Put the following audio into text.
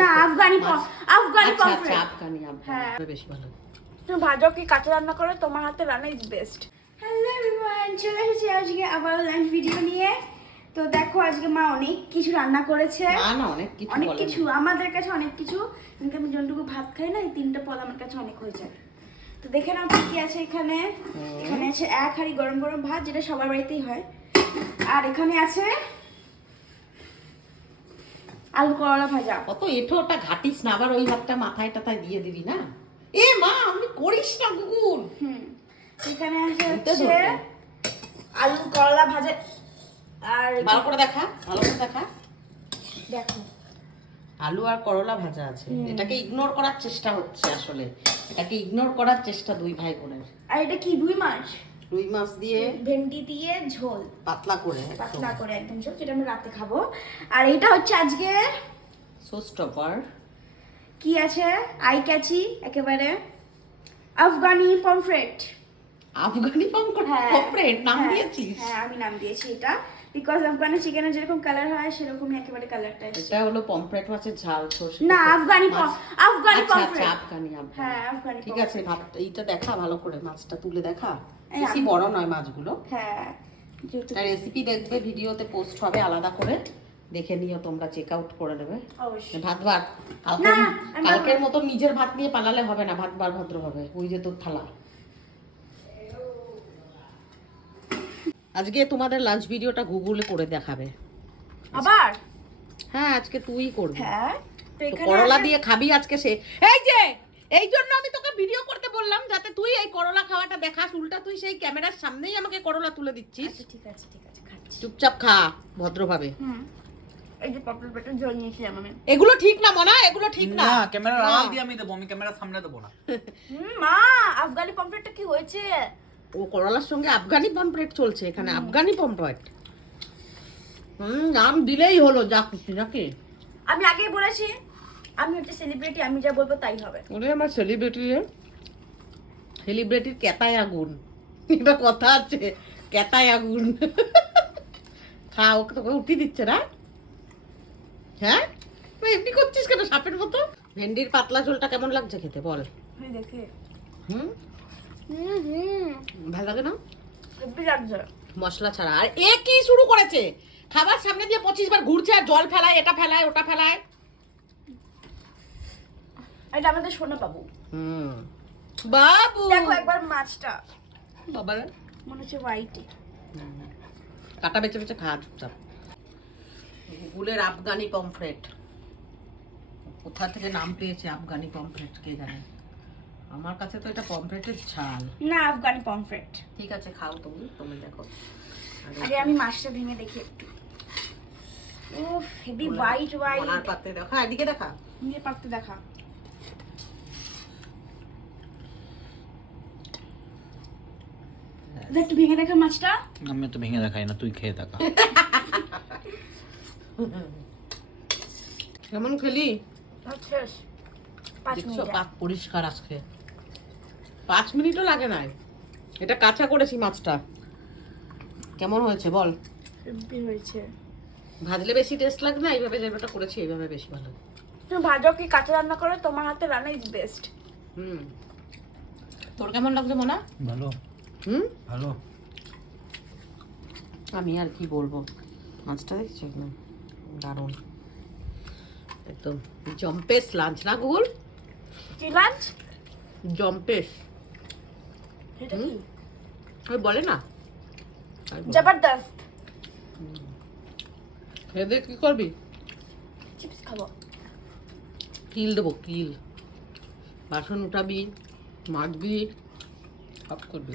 না আফগানি আফগানি আচ্ছা আচ্ছা আফগানি হ্যাঁ। আফগানি বেশি ভালো। তুমি ভাজো কি কাঁচা রান্না করো? তোমার হাতে রান্না ইজ বেস্ট হ্যালো এভরিওয়ান চলে এসেছি আজকে আবার লাঞ্চ ভিডিও নিয়ে। তো দেখো আজকে মা অনেক কিছু রান্না করেছে। না না অনেক কিছু অনেক কিছু আমাদের কাছে অনেক কিছু। কিন্তু আমি যতটুকু ভাত খাই না এই তিনটে পদ আমার কাছে অনেক হয়ে যায় তো দেখে নাও তো কি আছে এখানে। এখানে আছে এক হাঁড়ি গরম গরম ভাত যেটা সবার বাড়িতেই হয়। আর এখানে আছে আলু করলা ভাজা। অত এঠো ওটা ঘাটিস না আবার ওই ভাতটা মাথায় টাথায় দিয়ে দিবি না? এ মা আমি করিস না কুকুর হুম এখানে আছে হচ্ছে আলু করলা ভাজা আর ভালো করে দেখা ভালো করে দেখা। দেখো। আলু আর করলা ভাজা আছে। এটাকে ইগনোর করার চেষ্টা হচ্ছে আসলে। এটাকে ইগনোর করার চেষ্টা দুই ভাই বোনের। আর এটা কি দুই মাছ? রুই মাছ দিয়ে ভেন্ডি দিয়ে ঝোল। পাতলা করে পাতলা করে একদম ঝোল যেটা আমরা রাতে খাব। আর এটা হচ্ছে আজকে সো স্টপার কি আছে? আই ক্যাচি একেবারে। Afghani pomfret. Afghani pomfret? নাম হ্যাঁ, দিয়েছিস? হ্যাঁ আমি নাম দিয়েছি এটা। বিকজ আফগানি চিকেনের যেরকম কালার হয় সেরকমই একেবারে কালারটা এসেছে। এটা হলো পমফ্রেট মাছের ঝাল সর্ষে না আফগানি আফগানি আচ্ছা আচ্ছা পমফ্রেট। আফগানি হ্যাঁ আফগানি ঠিক আছে এইটা দেখা ভালো করে মাছটা তুলে দেখা। বেশি বড় নয় মাছগুলো। হ্যাঁ যেহেতু রেসিপি দেখবে ভিডিওতে পোস্ট হবে আলাদা করে দেখে নিও তোমরা চেক আউট করে নেবে। ভাত ভাত। কালকে কালকের মতো নিজের ভাত নিয়ে পালালে হবে না ভাত বার ভদ্র হবে ওই যে তোর থালা। আজকে তোমাদের লাঞ্চ ভিডিওটা গুগলে করে দেখাবে। আবার? হ্যাঁ আজকে তুই করবি। হ্যাঁ করলা দিয়ে খাবি আজকে সে এই যে! এই জন্য আমি তোকে ভিডিও করতে বললাম যাতে তুই এই করলা খাওয়াটা দেখাস উল্টা তুই সেই ক্যামেরার সামনেই আমাকে করলা তুলে দিচ্ছিস। আচ্ছা ঠিক আছে ঠিক আছে খাচ্ছি। চুপচাপ খা ভদ্রভাবে। হুম। এই যে পটল জল নিয়েছিলাম আমি। এগুলো ঠিক না মনা এগুলো ঠিক না। না ক্যামেরার না। আড়াল দিয়ে আমি দেবো আমি ক্যামেরার সামনে দেবো না। হুম মা আফগানি পমফ্রেটটা কি হয়েছে? ও করলার সঙ্গে আফগানি পমফ্রেট চলছে এখানে আফগানি পমফ্রেট। হুম নাম দিলেই হলো যা খুশি নাকি? আমি আগেই বলেছি আমি হচ্ছে সেলিব্রিটি আমি যা বলব তাই হবে। ওরে আমার সেলিব্রিটি সেলিব্রিটির কেতায় আগুন। এটা কথা আছে কেতায় আগুন। খা ওকে তোকে উঠিয়ে দিচ্ছে না। হ্যাঁ? তুই এমনি করছিস কেন সাপের মতো? ভেন্ডির পাতলা ঝোলটা কেমন লাগছে খেতে বল। দেখে। হুম? হুম হুম ভালো লাগে না? মশলা ছাড়া। আর এ কি শুরু করেছে? খাবার সামনে দিয়ে পঁচিশ বার ঘুরছে আর জল ফেলায় এটা ফেলায় ওটা ফেলায়। এটা আমাদের সোনা বাবু হুম। বাবু! দেখো একবার মাছটা। বাবা মনে হচ্ছে হোয়াইটে কাটা বেছে বেছে খা চুপচাপ। গুগলের আফগানি পমফ্রেট। কোথা থেকে নাম পেয়েছে আফগানি পমফ্রেট কে জানে? আমার কাছে তো এটা পমফ্রেটের ঝাল না আফগানি পমফ্রেট। ঠিক আছে খাও তুমি তুমি দেখো। আরে আগে আমি মাছটা ভেঙে দেখি একটু। উফ হেভি হোয়াইট হোয়াইট পাতে দেখো এদিকে দেখা। নিয়ে পাকতে দেখা। একটু ভেঙে দেখা মাছটা? আমি তো ভেঙে দেখাই না তুই খেয়ে দেখা। কেমন খেলি? আচ্ছা পাঁচ পাক পরিষ্কার আজকে। পাঁচ মিনিটও লাগে না এটা কাঁচা করেছি মাছটা। কেমন হয়েছে বল? হয়েছে। ভাজলে বেশি টেস্ট লাগে না? এইভাবে যেভাবে করেছি এইভাবে বেশি ভালো তুমি ভাজো কি কাঁচা রান্না করে? তোমার হাতে রান্না ইজ বেস্ট হুম। তোর কেমন লাগছে মনা? ভালো। হুম? ভালো। আমি আর কি বলব? মাছটা দেখছি একদম? দারুণ। একদম জম্পেস লাঞ্চ না গুগল? কি লাঞ্চ জম্পেস এটা ওই বলে না। জবরদস্ত। খেয়ে কি করবি? চিপস খাব। কিল দেবো কিল। বাসন উঠাবি মাজবি সব করবি।